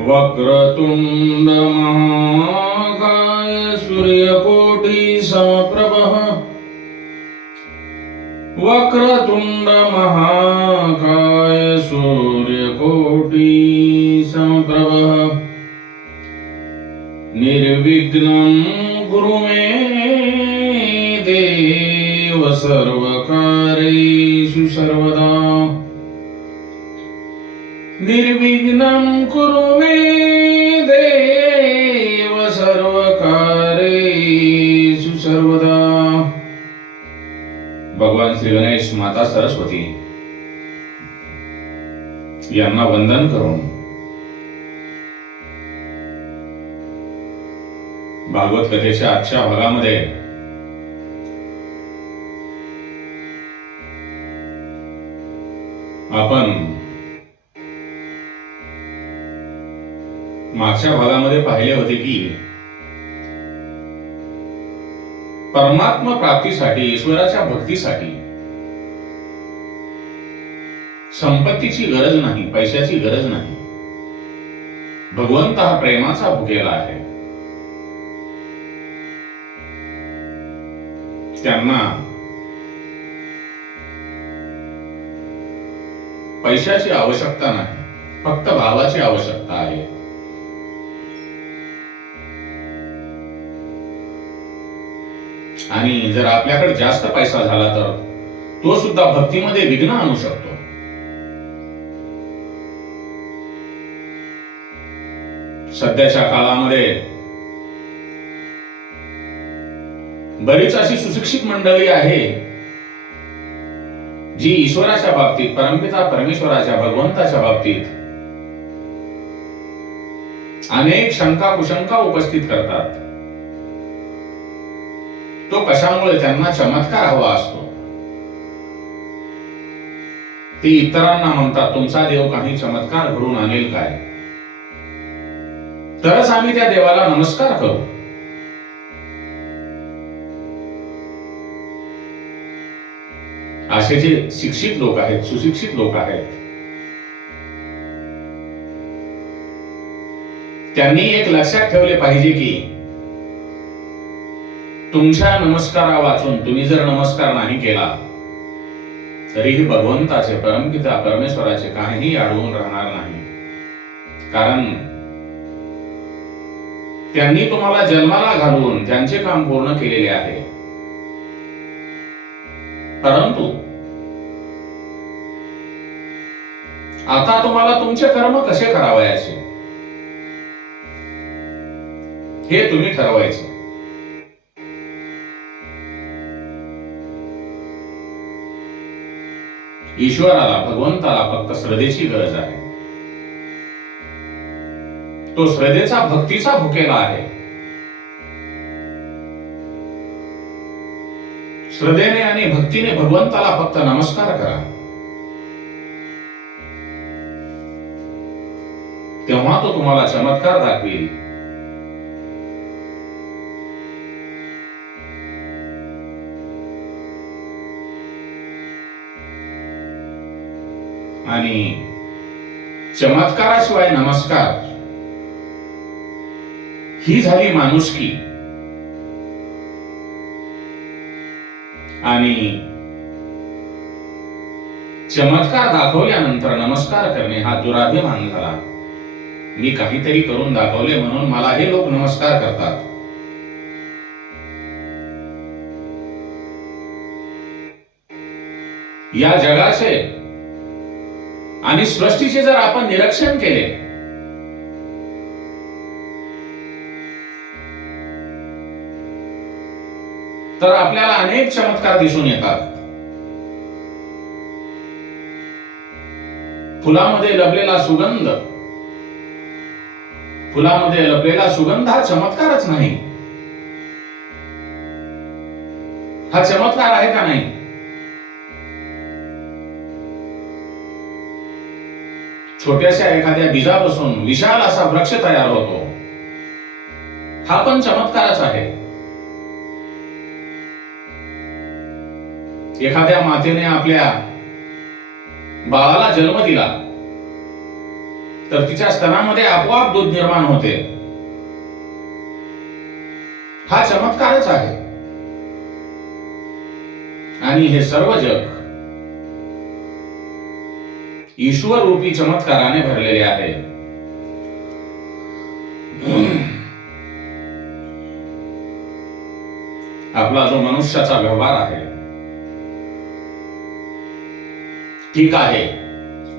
वक्रतुंड महाकाय सूर्यकोटि समप्रभः वक्रतुंड महाकाय सूर्यकोटि समप्रभः निर्विघ्नं कुरु मे देव सर्वकार्येषु सर्वदा निर्विघ्नं कुरु मे देव सर्वकार्येषु सर्वदा। भगवान श्री गणेश, माता सरस्वती यांना वंदन करून भागवत कथेच्या आजच्या भागामध्ये आपण मागच्या भागामध्ये पाहिले होते की परमात्मा प्राप्तीसाठी, ईश्वराच्या भक्तीसाठी संपत्तीची गरज नाही, पैशाची गरज नाही। भगवंत हा प्रेमाचा भुकेला आहे। त्यांना पैशाची आवश्यकता नाही, फक्त भावाची आवश्यकता आहे। आणि जर आपल्याकडे जास्त पैसा झाला तर तो सुद्धा भक्तीमध्ये विघ्न आणू शकतो। सध्याच्या काळामध्ये बरीच अशी सुशिक्षित मंडळी आहे जी ईश्वराच्या बाबतीत, परमपिता परमेश्वराच्या, भगवंताच्या बाबतीत अनेक शंका कुशंका उपस्थित करतात। तो कशामुळे? त्यांना चमत्कार हवा असतो। ते इतरांना म्हणतात, तुमचा देव काही चमत्कार घडून आणेल काय, तरच आम्ही त्या देवाला नमस्कार करू। असे जे शिक्षित लोक आहेत, सुशिक्षित लोक आहेत, त्यांनी एक लक्षात ठेवले पाहिजे की तुमच्या नमस्कारा वाचून तुम्ही जर नमस्कार नाही केला तरीही भगवंताचे, परमपिता परमेश्वराचे काहीही अडवून राहणार नाही। कारण त्यांनी तुम्हाला जन्माला घालून त्यांचे काम पूर्ण केलेले आहे। परंतु आता तुम्हाला तुमचे कर्म कसे करावयाचे हे तुम्ही ठरवायचे। ईश्वराला, भगवंताला फक्त श्रद्धेची गरज आहे। तो श्रद्धेचा, भक्तीचा भुकेला आहे। श्रद्धेने आणि भक्तीने भगवंताला फक्त नमस्कार करा, तेव्हा तो तुम्हाला चमत्कार दाखवेल। आणि चमत्काराशिवाय नमस्कार ही झाली माणुसकी। आणि चमत्कार दाखवल्यानंतर नमस्कार करणे हा दुराभिमान झाला। मी काहीतरी करून दाखवले म्हणून मला हे लोक नमस्कार करतात। या जगाचे आणि सृष्टीचे जर आपण निरीक्षण केले तर आपल्याला अनेक चमत्कार दिसून येतात। फुलामध्ये लपलेला सुगंध, फुलामध्ये लपलेला सुगंध हा चमत्कारच नाही। हा चमत्कार आहे का नाही? छोट्याशा एखाद्या बीजापासून विशाल असा वृक्ष तयार होतो, हा पण चमत्कारच आहे। एखाद्या मातेने आपल्या बाळाला जन्म दिला, तर तिच्या स्तनामध्ये आपोआप दूध निर्माण होते. हा चमत्कारच आहे. आणि हे सर्व जग ईश्वर रूपी चमत्काराने भरलेले आहे. आपला जो मनुष्याचा व्यवहार आहे, ठीक आहे,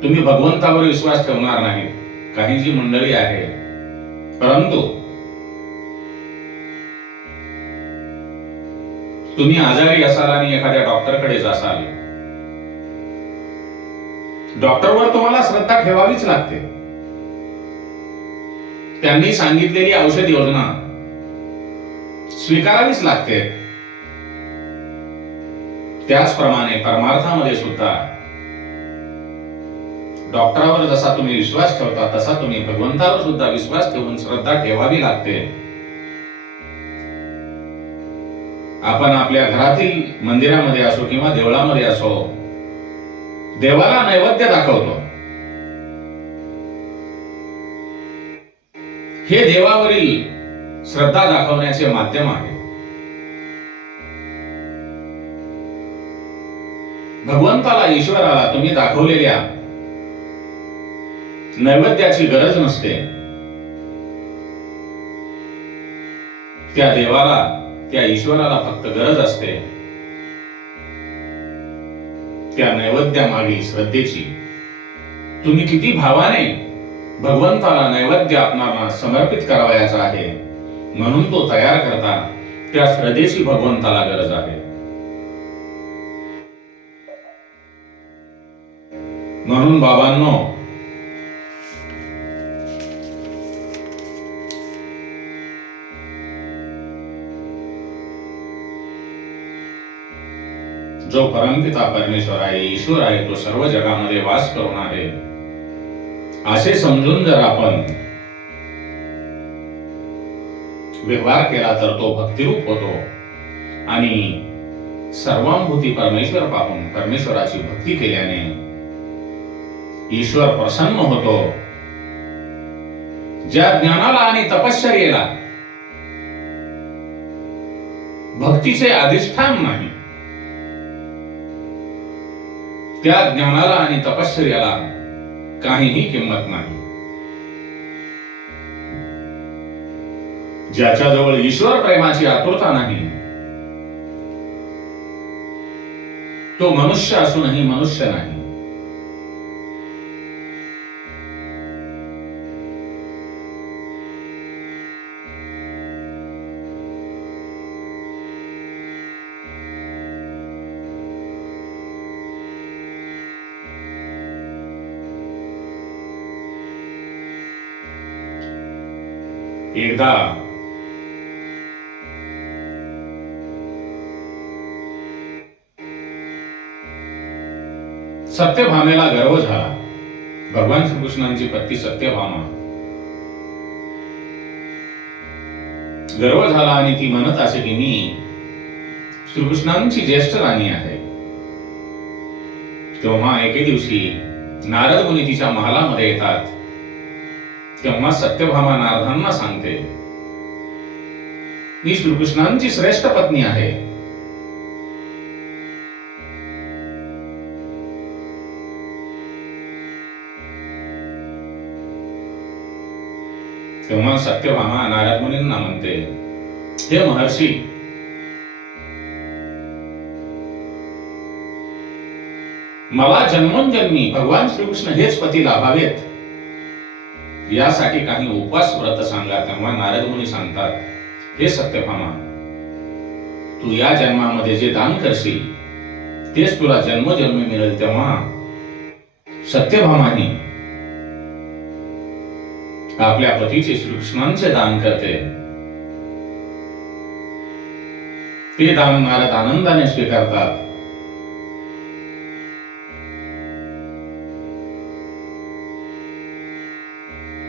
तुम्ही भगवंतावर विश्वास ठेवणार नाही, काही जी मंडळी आहे, परंतु तुम्ही आजारी असाल आणि एखाद्या डॉक्टरकडे जासाल, डॉक्टरवर तुम्हाला श्रद्धा ठेवावीच लागते. त्यांनी सांगितलेली औषध योजना स्वीकारावीच लागते. त्याचप्रमाणे परमार्थामध्ये सुद्धा डॉक्टरावर जसा तुम्ही विश्वास ठेवता तसा तुम्ही भगवंतावर सुद्धा विश्वास ठेवून श्रद्धा ठेवावी लागते. आपण आपल्या घरातील मंदिरामध्ये असो किंवा देवळामध्ये असो, देवाला नैवेद्य दाखवतो. हे देवावरील श्रद्धा दाखवण्याचे माध्यम आहे. भगवंताला, ईश्वराला तुम्ही दाखवलेल्या नैवेद्याची गरज नसते. त्या देवाला, त्या ईश्वराला फक्त गरज असते त्या नैवेद्यामागील श्रद्धेची. तुम्ही किती भावाने भगवंताला नैवेद्य आपणाला समर्पित करावयाचा आहे, म्हणून तो तयार करता, त्या श्रद्धेची भगवंताला गरज आहे. म्हणून बाबांनो, जो परमपिता परमेश्वर आहे, ईश्वर आहे, तो सर्व जगामध्ये वास करून आहे, असे समजून जर आपण व्यवहार केला तर तो भक्तिरूप होतो. आणि सर्वांभूती परमेश्वर पाहून परमेश्वराची भक्ती केल्याने ईश्वर प्रसन्न होतो. ज्या ज्ञानाला आणि तपश्चर्येला भक्तीचे अधिष्ठान नाही, त्या ज्ञानाला आणि तपश्चर्याला काहीही किंमत नाही. ज्याच्याजवळ ईश्वर प्रेमाची आतुरता नाही, तो मनुष्य असूनही मनुष्य नाही. एकदा सत्यभामेला गर्व झाला. भगवान श्रीकृष्णांची पत्नी सत्यभामा गर्व झाला आणि ती म्हणत असे की मी श्रीकृष्णांची ज्येष्ठ राणी आहे. तेव्हा एके दिवशी नारद मुनी तिच्या महालामध्ये येतात. तेव्हा सत्यभामा नारदांना सांगते, मी श्रीकृष्णांची श्रेष्ठ पत्नी आहे. तेव्हा सत्यभामा नारद मुनींना म्हणते, हे महर्षी, मला जन्मोजन्मी भगवान श्रीकृष्ण हेच पती लाभावेत, यासाठी काही उपवास व्रत सांगा. तेव्हा नारद मुनी सांगतात, हे सत्यभामा, तू या जन्मामध्ये जे दान करशील तेच तुला जन्मोजन्मी मिळेल. तेव्हा सत्यभामाने आपल्या पतीचे श्रीकृष्णांचे दान करते. ते दान नारद आनंदाने स्वीकारतात.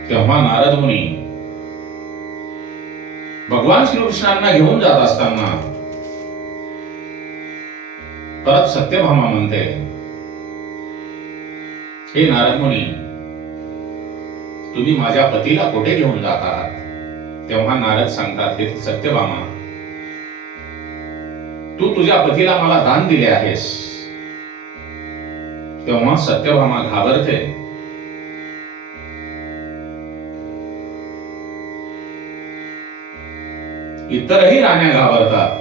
तेव्हा नारद मुनी भगवान श्रीकृष्णांना घेऊन जात असताना परत सत्यभामा म्हणते, हे नारद मुनी, तुम्ही माझ्या पतीला कोठे घेऊन जात आहात? तेव्हा नारद सांगतात, हे सत्यभामा, तू तुझ्या पतीला मला दान दिले आहेस. तेव्हा सत्यभामा घाबरते. इतरही राण्या घाबरतात.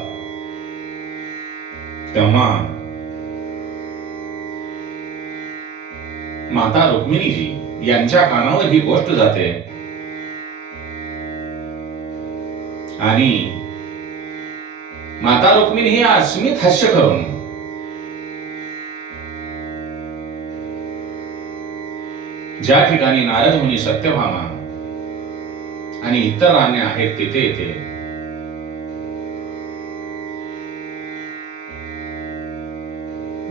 तेव्हा माता रुक्मिणीजी यांच्या कानावर ही गोष्ट जाते आणि माता रुक्मिणी ही अस्मित हास्य करून ज्या ठिकाणी नारद मुनी, सत्यभामा आणि इतर राण्या आहेत तिथे येते.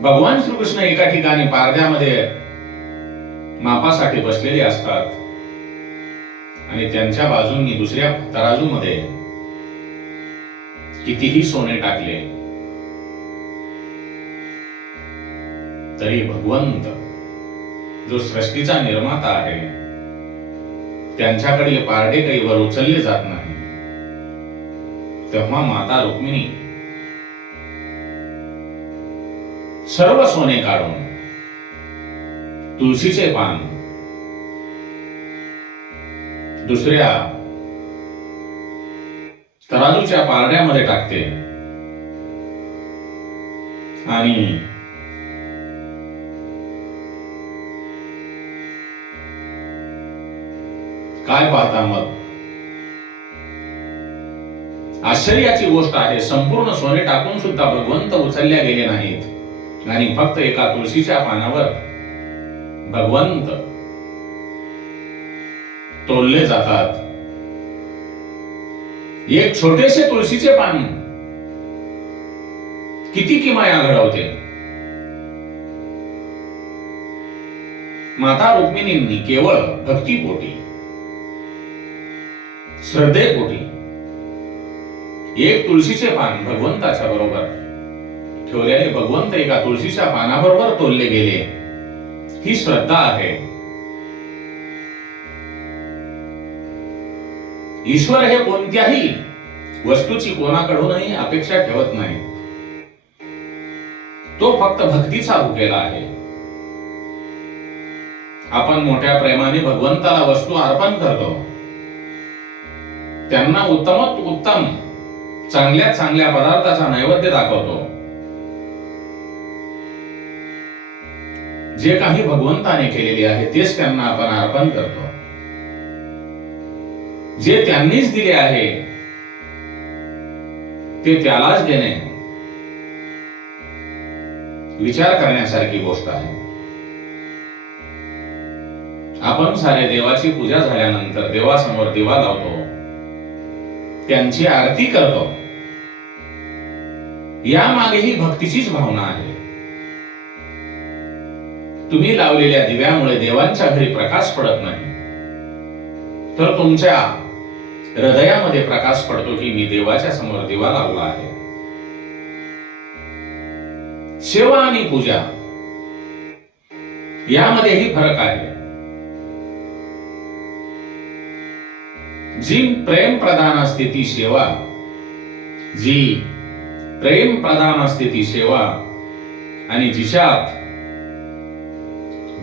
भगवान श्रीकृष्ण एका ठिकाणी पारद्यामध्ये मापासाठी बसलेले असतात आणि त्यांच्या बाजूंनी दुसऱ्या तराजूमध्ये कितीही सोने टाकले तरी भगवंत जो सृष्टीचा निर्माता आहे त्यांच्याकडील पारडे काही वर उचलले जात नाही. तेव्हा माता रुक्मिणी सर्व सोने काढून तुळशीचे पान दुसऱ्या तराजूच्या पारड्यामध्ये टाकते आणि काय पाहता मग? आश्चर्याची गोष्ट आहे, संपूर्ण सोने टाकून सुद्धा भगवंत उचलल्या गेले नाहीत आणि फक्त एका तुळशीच्या पानावर भगवंत तोलले जातात. एक छोटेसे तुळशीचे पान किती किमया घडवते. माता रुक्मिणींनी केवळ भक्तीपोटी, श्रद्धेपोटी एक तुळशीचे पान भगवंताच्या बरोबर ठेवलेले, भगवंत एका तुळशीच्या पानाबरोबर तोलले गेले, ही श्रद्धा आहे. ईश्वर हे कोणत्याही वस्तूची कोणाकडूनही अपेक्षा ठेवत नाही. तो फक्त भक्तीचा भुकेला आहे. आपण मोठ्या प्रेमाने भगवंताला वस्तू अर्पण करतो, त्यांना उत्तमात उत्तम चांगल्यात चांगल्या पदार्थाचा नैवेद्य दाखवतो. जे काही भगवंताने केलेले आहे तेच त्यांना आपण अर्पण करतो. जे त्यांनीच दिले आहे ते त्यालाच देणे विचार करण्यासारखी गोष्ट आहे. आपण सारे देवाची पूजा झाल्यानंतर देवासमोर दिवा लावतो, त्यांची आरती करतो. यामागेही भक्तीचीच भावना आहे. तुम्ही लावलेल्या दिव्यामुळे देवांच्या घरी प्रकाश पडत नाही, तर तुमच्या हृदयामध्ये प्रकाश पडतो की मी देवाच्या समोर दिवा लावला आहे. सेवा आणि पूजा यामध्येही फरक आहे. जी प्रेम प्रधान असते ती सेवा, जी प्रेम प्रधान असते ती सेवा आणि जिच्यात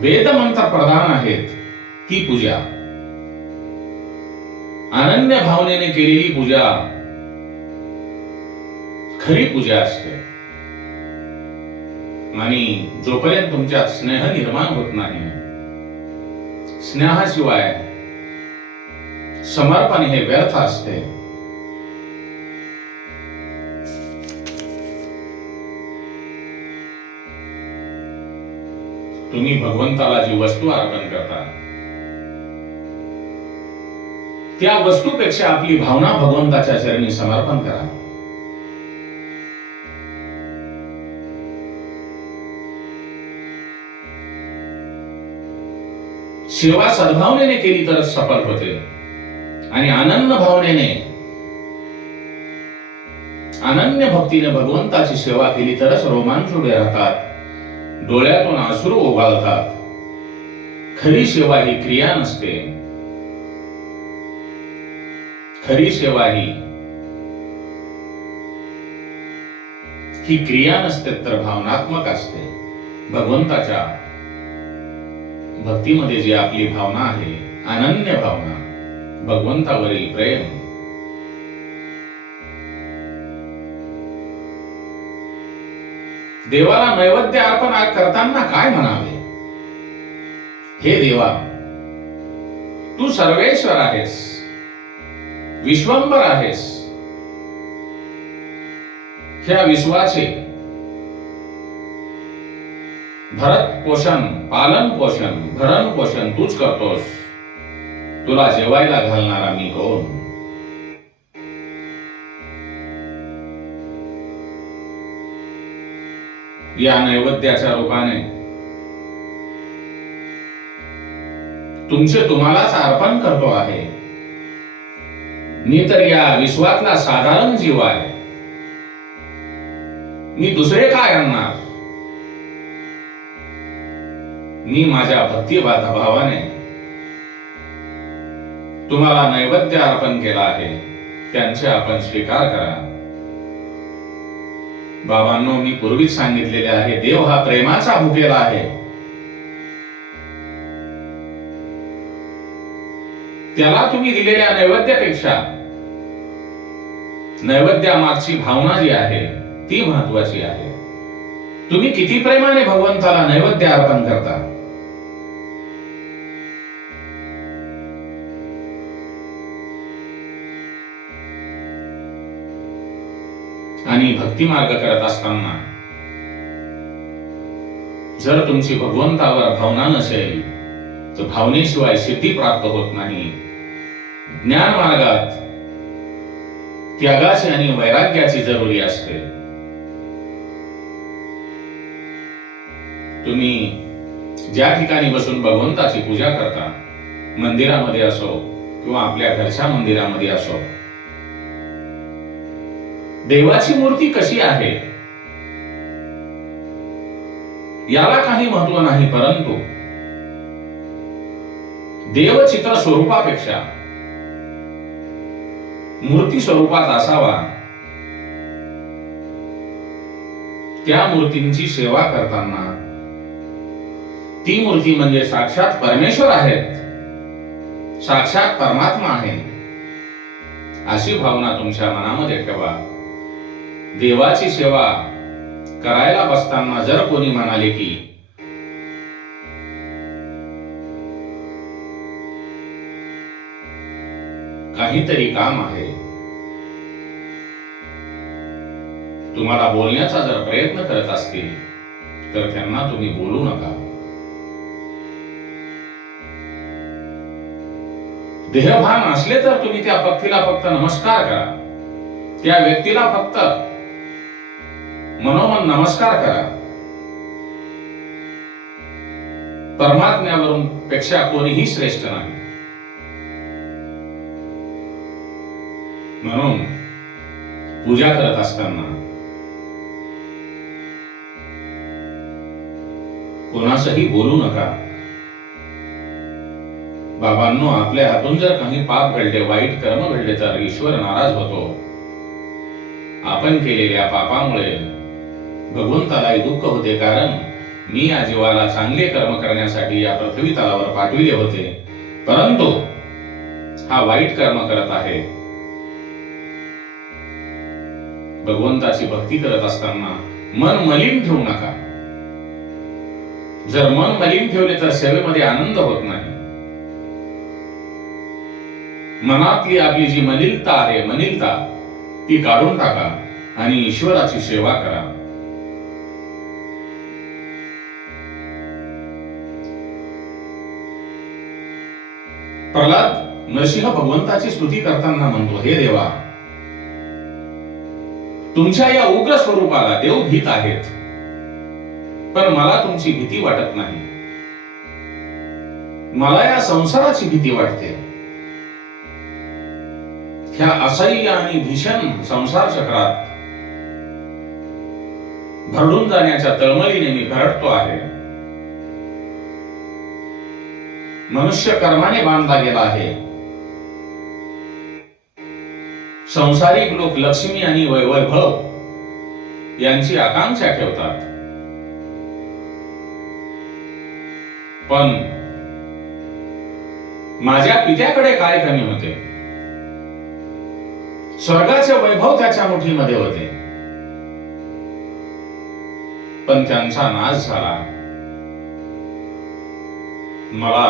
वेद मंत्र प्रधान आहेत ती पूजा. अनन्य भावनेने केलेली पूजा खरी पूजा असते. आणि जोपर्यंत तुमच्यात स्नेह निर्माण होत नाही, स्नेहाशिवाय समर्पण हे व्यर्थ असते. तुम्ही भगवंताला जी वस्तू अर्पण करता त्या वस्तूपेक्षा आपली भावना भगवंताच्या चरणी समर्पण करा. सेवा सद्भावनेने केली तरच सफल होते आणि अनन्य भावनेने, अनन्य भक्तीने भगवंताची सेवा केली तरच रोमांच उभे राहतात, डोळ्यातून अश्रू ओघळतात. खरी सेवा ही क्रिया नसते, खरी सेवा ही क्रिया नसते तर भावनात्मक असते. भगवंताच्या भक्तीमध्ये जी आपली भावना आहे, अनन्य भावना, भगवंतावरील प्रेम, देवाला नैवेद्य अर्पण करताना काय म्हणावे? हे देवा, तू सर्वेश्वर आहेस, विश्वंभर आहेस. ह्या विश्वाचे भरत पोषण, पालन पोषण, भरण पोषण तूच करतोस. तुला जेवायला घालणारा मी कोण? या नैवेद्याच्या रूपाने तुमचे तुम्हालाच अर्पण करतो आहे. मी तर या विश्वातला साधारण जीव आहे. मी दुसरे काय आणणार? मी माझ्या भक्तिभावाने तुम्हाला नैवेद्य अर्पण केला आहे, त्यांचे आपण स्वीकार करा. बाबांनो, मी पूर्वीच सांगितलेले आहे, देव हा प्रेमाचा भुकेला आहे. त्याला तुम्ही दिलेल्या नैवेद्यापेक्षा नैवेद्यामागची भावना जी आहे ती महत्वाची आहे. तुम्ही किती प्रेमाने भगवंताला नैवेद्य अर्पण करता. आणि भक्ती मार्ग करत असताना जर तुमची भगवंतावर भावना नसेल तर भावनेशिवाय सिद्धी प्राप्त होत नाही. ज्ञान मार्गात त्यागाची आणि वैराग्याची जरुरी असते. तुम्ही ज्या ठिकाणी बसून भगवंताची पूजा करता, मंदिरामध्ये असो किंवा आपल्या घरच्या मंदिरामध्ये असो, देवाची मूर्ती कशी आहे याला काही महत्व नाही, परंतु देवचित्र स्वरूपापेक्षा मूर्ती स्वरूपात असावा. त्या मूर्तींची सेवा करताना ती मूर्ती म्हणजे साक्षात परमेश्वर आहेत, साक्षात परमात्मा आहे, अशी भावना तुमच्या मनामध्ये ठेवा. देवाची सेवा करायला बसताना जर कोणी म्हणाले की काहीतरी काम आहे, तुम्हाला बोलण्याचा जर प्रयत्न करत असतील तर त्यांना तुम्ही बोलू नका. देहभान असले तर तुम्ही त्या व्यक्तीला फक्त नमस्कार करा. त्या व्यक्तीला फक्त मनोमन नमस्कार करा. परमात्म्यावरून पेक्षा कोणीही श्रेष्ठ नाही. म्हणून पूजा करत असताना कोणासही बोलू नका. बाबांनो, आपल्या हातून जर काही पाप घडले, वाईट कर्म घडले तर ईश्वर नाराज होतो. आपण केलेल्या पापामुळे भगवंतालाही दुःख होते, कारण मी या जीवाला चांगले कर्म करण्यासाठी या पृथ्वी तलावर पाठविले होते, परंतु हा वाईट कर्म करत आहे. भगवंताची भक्ती करत असताना मन मलिन ठेवू नका. जर मन मलिन ठेवले तर सेवेमध्ये आनंद होत नाही. मनातली आपली जी मलिनता ती काढून टाका आणि ईश्वराची सेवा करा. प्रल्हाद नरसिंह भगवंताची स्तुती करताना म्हणतो, हे देवा, तुमच्या या उग्र स्वरूपाला देव भीत आहेत, पण मला तुमची भीती वाटत नाही. मला या संसाराची भीती वाटते. ह्या असह्य आणि भीषण संसार चक्रात भरडून जाण्याच्या तळमळीने मी भरडतो आहे. मनुष्य कर्माने बांधला गेला आहे. संसारिक लोक लक्ष्मी आणि वैभव यांची आकांक्षा ठेवतात, पण माझ्या पित्याकडे काय कमी होते? स्वर्गाचे वैभव त्याच्या मुठीमध्ये होते, पण त्यांचा नाश झाला. मला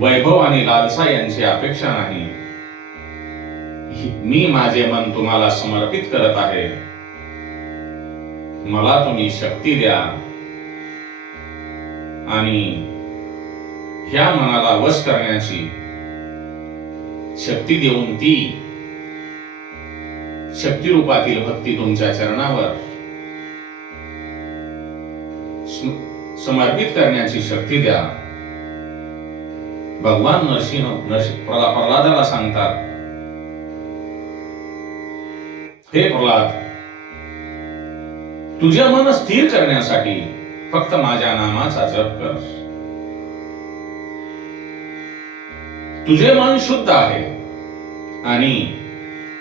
वैभव आणि लालसा यांची अपेक्षा नाही. मी माझे मन तुम्हाला समर्पित करत आहे. मला तुम्ही शक्ती द्या आणि ह्या मनाला वश करण्याची शक्ती देऊन ती शक्ती रूपातील भक्ती तुमच्या चरणावर समर्पित करण्याची शक्ती द्या. भगवान नरसिंह प्रल्हादाला सांगतात, हे प्रल्हाद, तुझे मन स्थिर करण्यासाठी फक्त माझ्या नामाचा जप कर. तुझे मन शुद्ध आहे आणि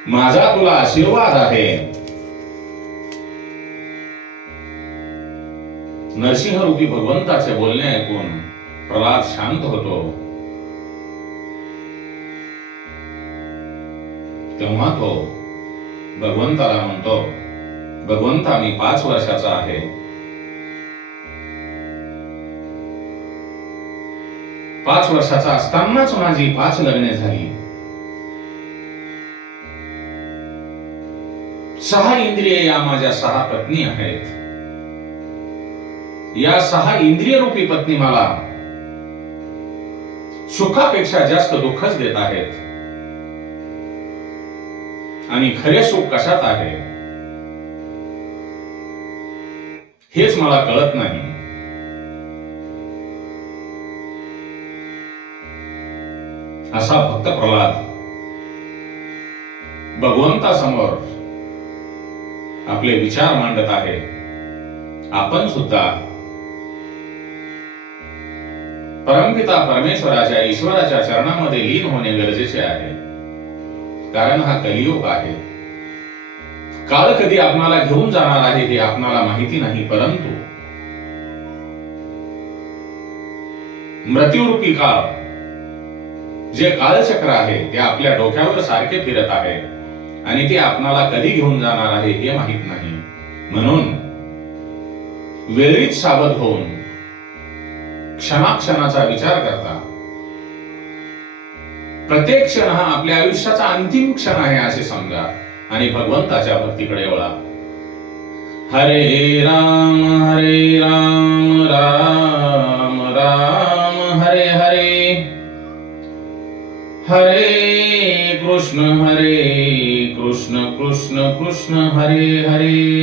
माझा तुला आशीर्वाद आहे. नरसिंह रूपी भगवंताचे बोलणे ऐकून प्रल्हाद शांत होतो. तेव्हा तो भगवंताला म्हणतो, भगवंता, मी 5 वर्षाचा आहे. पाच वर्षाचा असतानाच माझी 5 लग्ने झाली. 6 इंद्रिये या माझ्या 6 पत्नी आहेत. या 6 इंद्रिय रूपी पत्नी मला सुखापेक्षा जास्त दुःखच देत आहेत. आणि खरे सुख कशात आहे हेच मला कळत नाही. असा भक्त प्रल्हाद भगवंतासमोर आपले विचार मांडत आहे. आपण सुद्धा परमपिता परमेश्वराच्या ईश्वराच्या चरणामध्ये लीन होणे गरजेचे आहे. कारण हा कलियुग आहे. काळ कधी आपणाला घेऊन जाणार आहे हे आपणाला माहिती नाही, परंतु मृत्यूरूपी काळ जे कालचक्र आहे ते आपल्या डोक्यावर सारखे फिरत आहे आणि ते आपणाला कधी घेऊन जाणार आहे हे माहित नाही. म्हणून वेळीच सावध होऊन क्षणाक्षणाचा विचार करता प्रत्येक क्षण हा आपल्या आयुष्याचा अंतिम क्षण आहे असे समजा आणि भगवंताच्या भक्तीकडे वळा. हरे राम राम राम हरे हरे, हरे कृष्ण कृष्ण कृष्ण हरे हरे,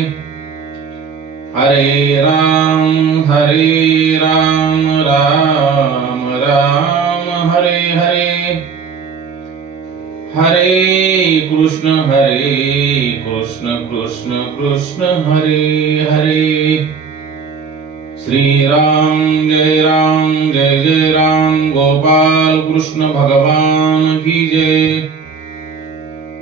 हरे राम राम राम हरे हरे, हरे कृष्ण कृष्ण कृष्ण हरे हरे. श्री राम जय जय राम, गोपाल कृष्ण भगवान की जय.